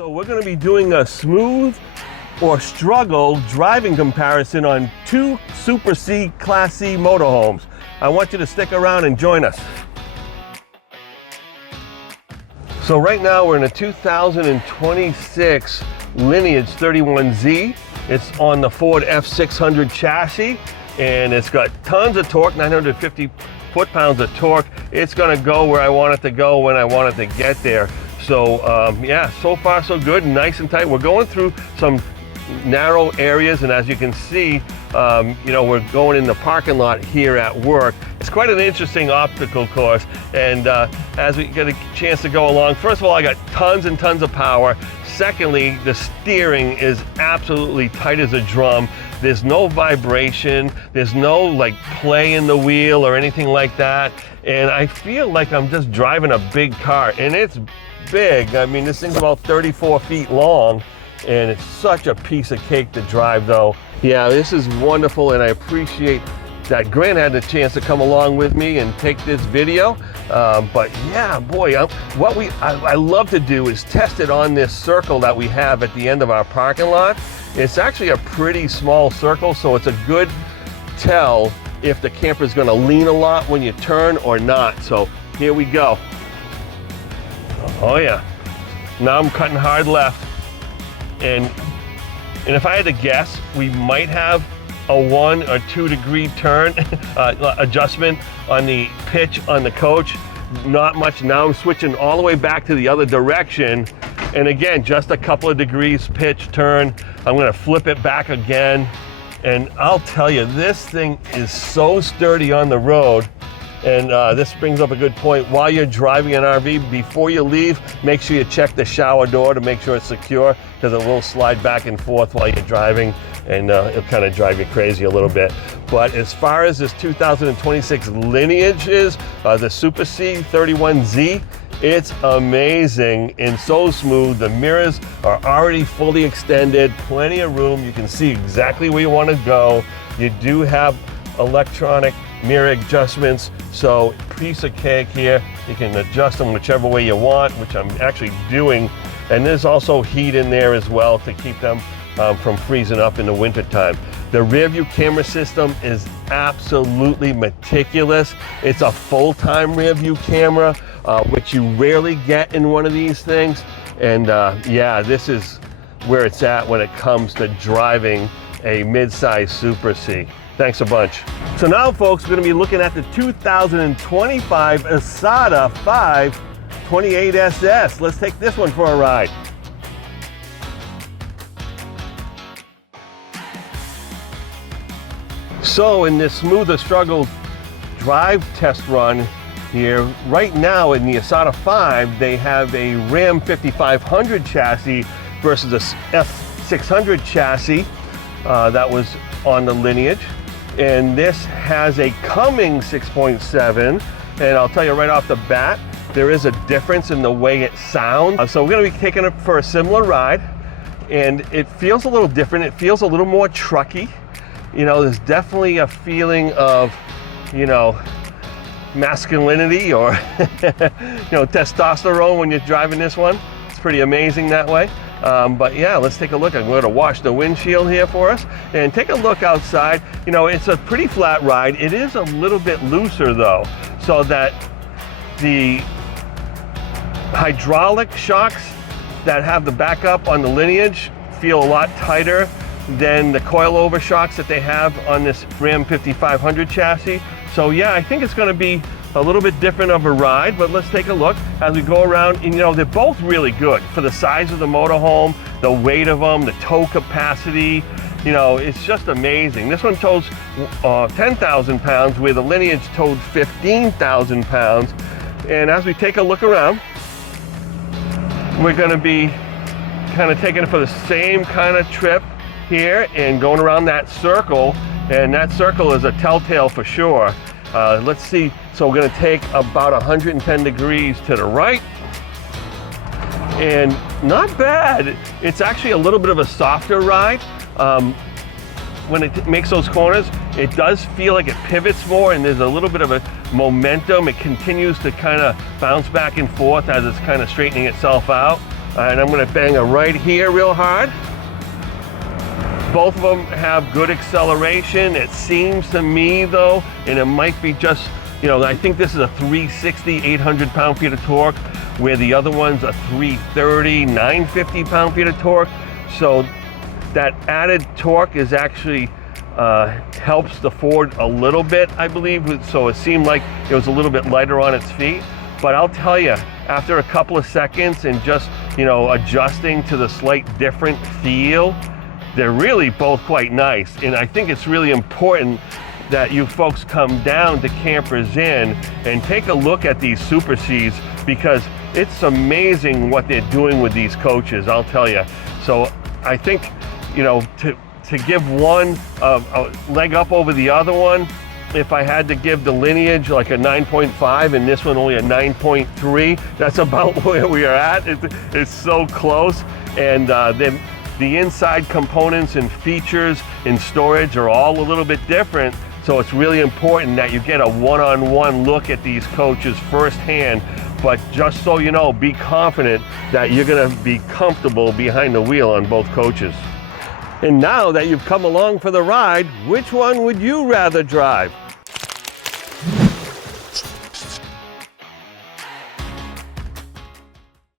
So we're going to be doing a smooth or struggle driving comparison on two Super C Class C motorhomes. I want you to stick around and join us. So right now we're in a 2026 Lineage 31Z. It's on the Ford F-600 chassis, and it's got tons of torque, 950 foot-pounds of torque. It's going to go where I want it to go when I want it to get there. So yeah, so far so good, nice and tight. We're going through some narrow areas, and as you can see, you know, we're going in the parking lot here at work. It's quite an interesting obstacle course, and as we get a chance to go along, first of all, I got tons and tons of power. Secondly, the steering is absolutely tight as a drum. There's no vibration, there's no like play in the wheel or anything like that, and I feel like I'm just driving a big car, and it's big. I mean, this thing's about 34 feet long, and it's such a piece of cake to drive though. Yeah, this is wonderful, and I appreciate that Grant had the chance to come along with me and take this video. But yeah, boy, what I love to do is test it on this circle that we have at the end of our parking lot. It's actually a pretty small circle, so it's a good tell if the camper is going to lean a lot when you turn or not. So here we go. Oh yeah, now I'm cutting hard left, and if I had to guess, we might have a 1 or 2 degree turn adjustment on the pitch on the coach. Not much. Now I'm switching all the way back to the other direction, and again, just a couple of degrees pitch turn. I'm going to flip it back again, and I'll tell you, this thing is so sturdy on the road. And this brings up a good point. While you're driving an RV, before you leave, make sure you check the shower door to make sure it's secure, because it will slide back and forth while you're driving, and it'll kind of drive you crazy a little bit. But as far as this 2026 Lineage is, the Super C 31Z, it's amazing and so smooth. The mirrors are already fully extended, plenty of room. You can see exactly where you want to go. You do have electronic mirror adjustments, so piece of cake here. You can adjust them whichever way you want, which I'm actually doing. And there's also heat in there as well to keep them from freezing up in the winter time. The rear view camera system is absolutely meticulous. It's a full-time rear view camera, which you rarely get in one of these things. And yeah, this is where it's at when it comes to driving a mid-size Super C. Thanks a bunch. So now, folks, we're going to be looking at the 2025 Isata 528SS. Let's take this one for a ride. So in this smoother struggle drive test run here, right now in the Isata 5, they have a Ram 5500 chassis versus a F-600 chassis that was on the Lineage. And this has a Cummins 6.7, and I'll tell you right off the bat, there is a difference in the way it sounds. So we're going to be taking it for a similar ride, and it feels a little different. It feels a little more trucky. You know, there's definitely a feeling of, you know, masculinity or you know, testosterone when you're driving this one. It's pretty amazing that way. But yeah, let's take a look. I'm going to wash the windshield here for us and take a look outside. You know, it's a pretty flat ride. It is a little bit looser though, so that the hydraulic shocks that have the backup on the Lineage feel a lot tighter than the coilover shocks that they have on this Ram 5500 chassis. So yeah, I think it's going to be a little bit different of a ride, but let's take a look as we go around. And, you know, they're both really good for the size of the motorhome, the weight of them, the tow capacity. You know, it's just amazing. This one tows 10,000 pounds, where the Lineage towed 15,000 pounds. And as we take a look around, we're going to be kind of taking it for the same kind of trip here and going around that circle. And that circle is a telltale for sure. Let's see. So we're going to take about 110 degrees to the right, and not bad. It's actually a little bit of a softer ride. When it makes those corners, it does feel like it pivots more, and there's a little bit of a momentum. It continues to kind of bounce back and forth as it's kind of straightening itself out. And I'm going to bang it right here real hard. Both of them have good acceleration. It seems to me though, and it might be just, you know, I think this is a 360, 800 pound-feet of torque, where the other one's a 330, 950 pound-feet of torque. So that added torque is actually helps the Ford a little bit, I believe. So it seemed like it was a little bit lighter on its feet. But I'll tell you, after a couple of seconds and just, you know, adjusting to the slight different feel, they're really both quite nice. And I think it's really important that you folks come down to Campers Inn and take a look at these Super Cs, because it's amazing what they're doing with these coaches, I'll tell you. So I think, you know, to give one a leg up over the other one, if I had to give the Lineage like a 9.5 and this one only a 9.3, that's about where we are at. It's so close. And then the inside components and features and storage are all a little bit different. So it's really important that you get a one-on-one look at these coaches firsthand. But just so you know, be confident that you're gonna be comfortable behind the wheel on both coaches. And now that you've come along for the ride, which one would you rather drive?